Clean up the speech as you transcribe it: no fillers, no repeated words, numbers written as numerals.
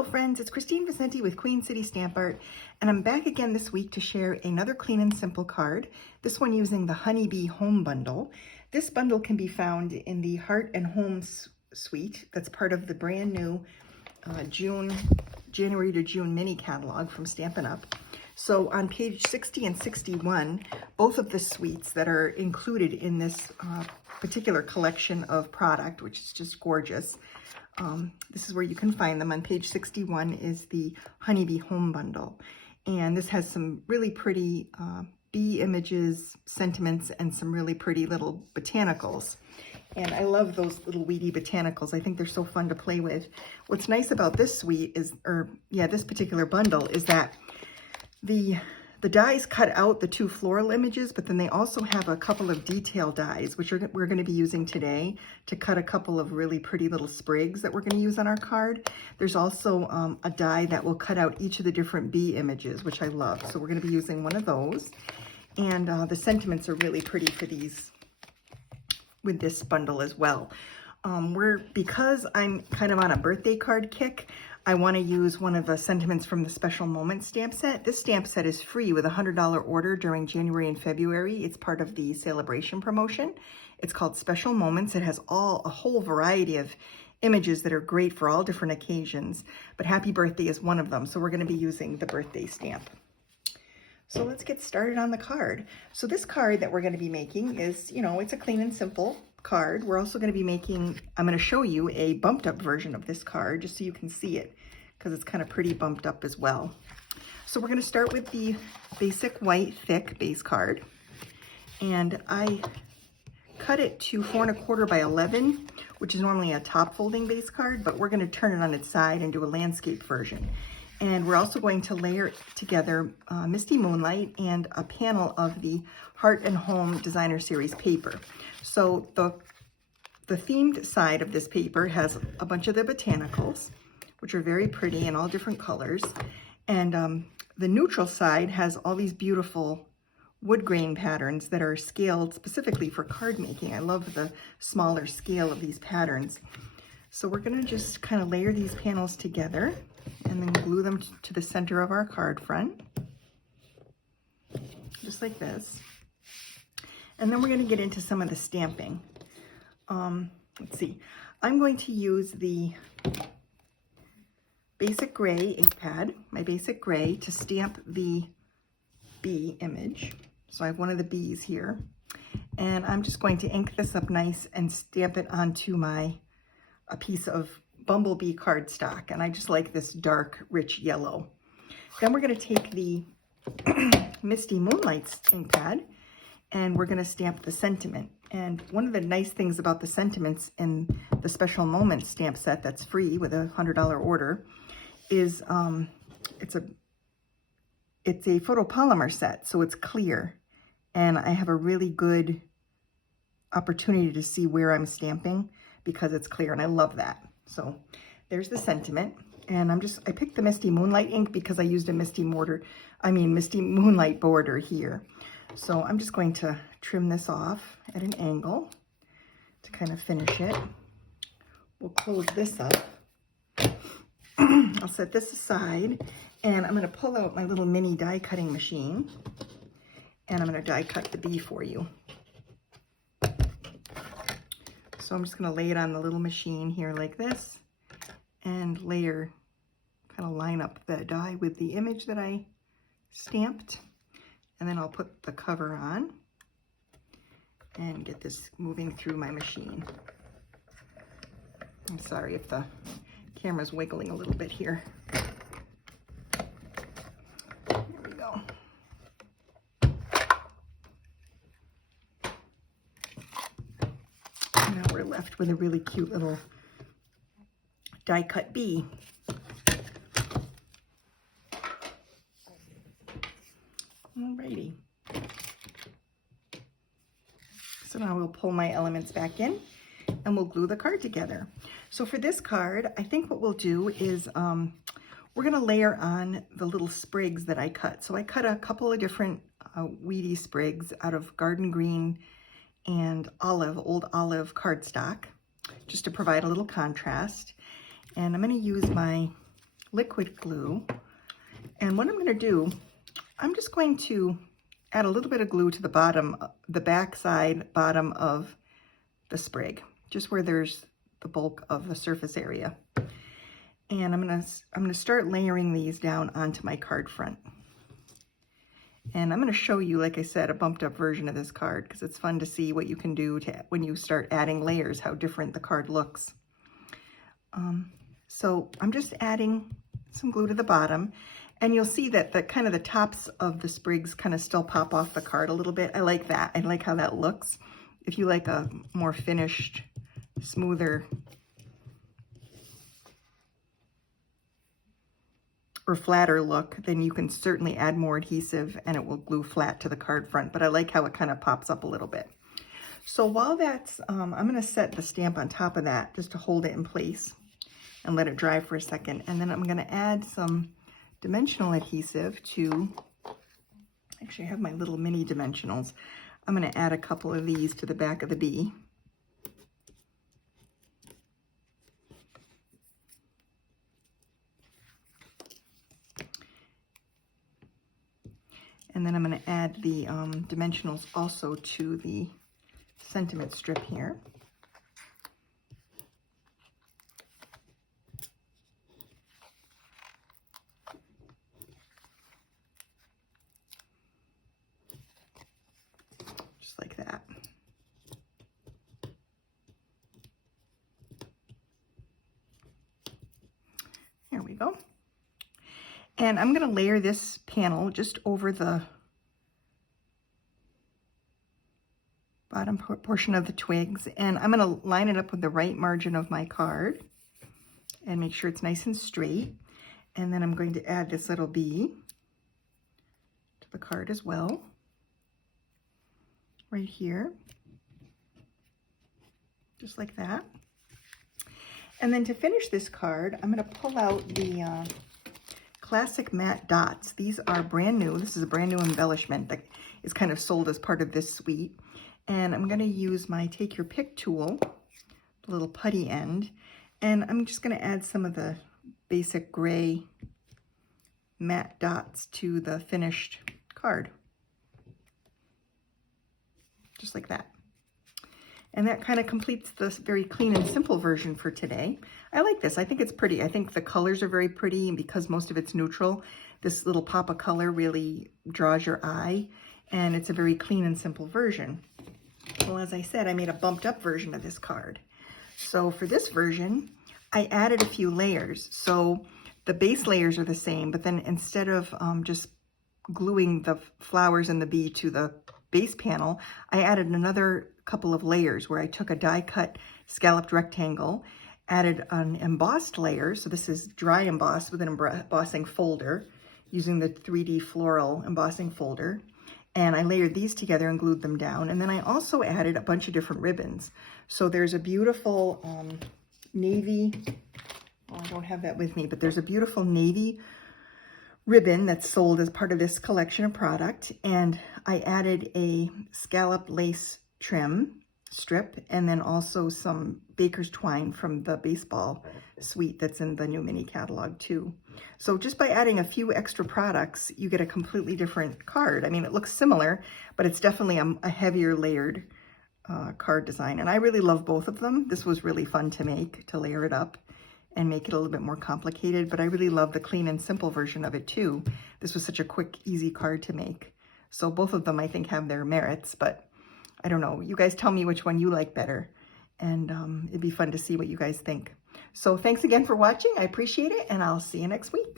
Hello friends, it's Kristine Vicente with Queen City Stamp Art, and I'm back again this week to share another clean and simple card, this one using the Honeybee Home bundle. This bundle can be found in the Heart and Home suite that's part of the brand new January to June mini catalog from Stampin' Up. So on page 60 and 61, both of the suites that are included in this particular collection of product, which is just gorgeous. This is where you can find them. On page 61 is the Honeybee Home bundle. And this has some really pretty bee images, sentiments, and some really pretty little botanicals. And I love those little weedy botanicals. I think they're so fun to play with. What's nice about this suite is, this particular bundle is that the dies cut out the two floral images, but then they also have a couple of detail dies, which we're going to be using today to cut a couple of really pretty little sprigs that we're going to use on our card. There's also a die that will cut out each of the different bee images, which I love. So we're going to be using one of those. And the sentiments are really pretty for these with this bundle as well. Because I'm kind of on a birthday card kick, I want to use one of the sentiments from the Special Moments stamp set. This stamp set is free with a $100 order during January and February. It's part of the celebration promotion. It's called Special Moments. It has a whole variety of images that are great for all different occasions, but Happy Birthday is one of them. So we're going to be using the birthday stamp. So let's get started on the card. So this card that we're going to be making is, it's a clean and simple card. We're also going to be making, I'm going to show you a bumped up version of this card just so you can see it, because it's kind of pretty bumped up as well. So we're going to start with the basic white thick base card, and I cut it to 4 1/4 by 11, which is normally a top folding base card, but we're going to turn it on its side and do a landscape version. And we're also going to layer together Misty Moonlight and a panel of the Heart and Home Designer Series paper. So the themed side of this paper has a bunch of the botanicals, which are very pretty in all different colors. And the neutral side has all these beautiful wood grain patterns that are scaled specifically for card making. I love the smaller scale of these patterns. So we're going to just kind of layer these panels together and then glue them to the center of our card front, just like this. And then we're going to get into some of the stamping. Let's see. I'm going to use the basic gray ink pad, my basic gray, to stamp the bee image. So I have one of the bees here. And I'm just going to ink this up nice and stamp it onto a piece of bumblebee cardstock. And I just like this dark, rich yellow. Then we're going to take the Misty Moonlight ink pad, and we're going to stamp the sentiment. And one of the nice things about the sentiments in the Special Moments stamp set that's free with a $100 order is it's a photopolymer set, so it's clear. And I have a really good opportunity to see where I'm stamping because it's clear, and I love that. So there's the sentiment. And I picked the Misty Moonlight ink because I used a Misty Moonlight border here. So I'm just going to trim this off at an angle to kind of finish it. We'll close this up. I'll set this aside, and I'm going to pull out my little mini die cutting machine, and I'm going to die cut the bee for you. So I'm just going to lay it on the little machine here like this and kind of line up the die with the image that I stamped. And then I'll put the cover on and get this moving through my machine. I'm sorry if the camera's wiggling a little bit here. There we go. Now we're left with a really cute little die cut bee. Alrighty. So now we'll pull my elements back in and we'll glue the card together. So for this card, I think what we'll do is we're going to layer on the little sprigs that I cut. So I cut a couple of different weedy sprigs out of garden green and old olive cardstock, just to provide a little contrast. And I'm going to use my liquid glue. And what I'm going to do, I'm just going to add a little bit of glue to the bottom, the back side bottom of the sprig, just where there's the bulk of the surface area. And I'm gonna start layering these down onto my card front. And I'm going to show you, like I said, a bumped up version of this card because it's fun to see what you can do when you start adding layers, how different the card looks. So I'm just adding some glue to the bottom, and you'll see that the kind of the tops of the sprigs kind of still pop off the card a little bit. I like that. I like how that looks. If you like a more finished, smoother, or flatter look, then you can certainly add more adhesive and it will glue flat to the card front, but I like how it kind of pops up a little bit. So while that's, I'm going to set the stamp on top of that just to hold it in place and let it dry for a second. And then I'm going to add some dimensional adhesive to, actually I have my little mini dimensionals. I'm going to add a couple of these to the back of the bee. And then I'm going to add the dimensionals also to the sentiment strip here. Just like that. There we go. And I'm going to layer this panel just over the bottom portion of the twigs. And I'm going to line it up with the right margin of my card and make sure it's nice and straight. And then I'm going to add this little bee to the card as well, right here, just like that. And then to finish this card, I'm going to pull out the Classic Matte Dots. These are brand new. This is a brand new embellishment that is kind of sold as part of this suite. And I'm going to use my Take Your Pick tool, the little putty end, and I'm just going to add some of the basic gray matte dots to the finished card. Just like that. And that kind of completes this very clean and simple version for today. I like this. I think it's pretty. I think the colors are very pretty, and because most of it's neutral, this little pop of color really draws your eye, and it's a very clean and simple version. Well, as I said, I made a bumped up version of this card. So for this version, I added a few layers. So the base layers are the same, but then instead of just gluing the flowers and the bee to the base panel, I added another couple of layers where I took a die cut scalloped rectangle, added an embossed layer. So this is dry embossed with an embossing folder using the 3D floral embossing folder. And I layered these together and glued them down. And then I also added a bunch of different ribbons. So there's a beautiful navy, oh, I don't have that with me, but there's a beautiful navy ribbon that's sold as part of this collection of product. And I added a scallop lace trim strip, and then also some baker's twine from the baseball suite that's in the new mini catalog too. So just by adding a few extra products, you get a completely different card. I mean, it looks similar, but it's definitely a heavier layered card design. And I really love both of them. This was really fun to make, to layer it up and make it a little bit more complicated, but I really love the clean and simple version of it too. This was such a quick, easy card to make. So both of them I think have their merits, but I don't know. You guys tell me which one you like better, and it'd be fun to see what you guys think. So thanks again for watching. I appreciate it, and I'll see you next week.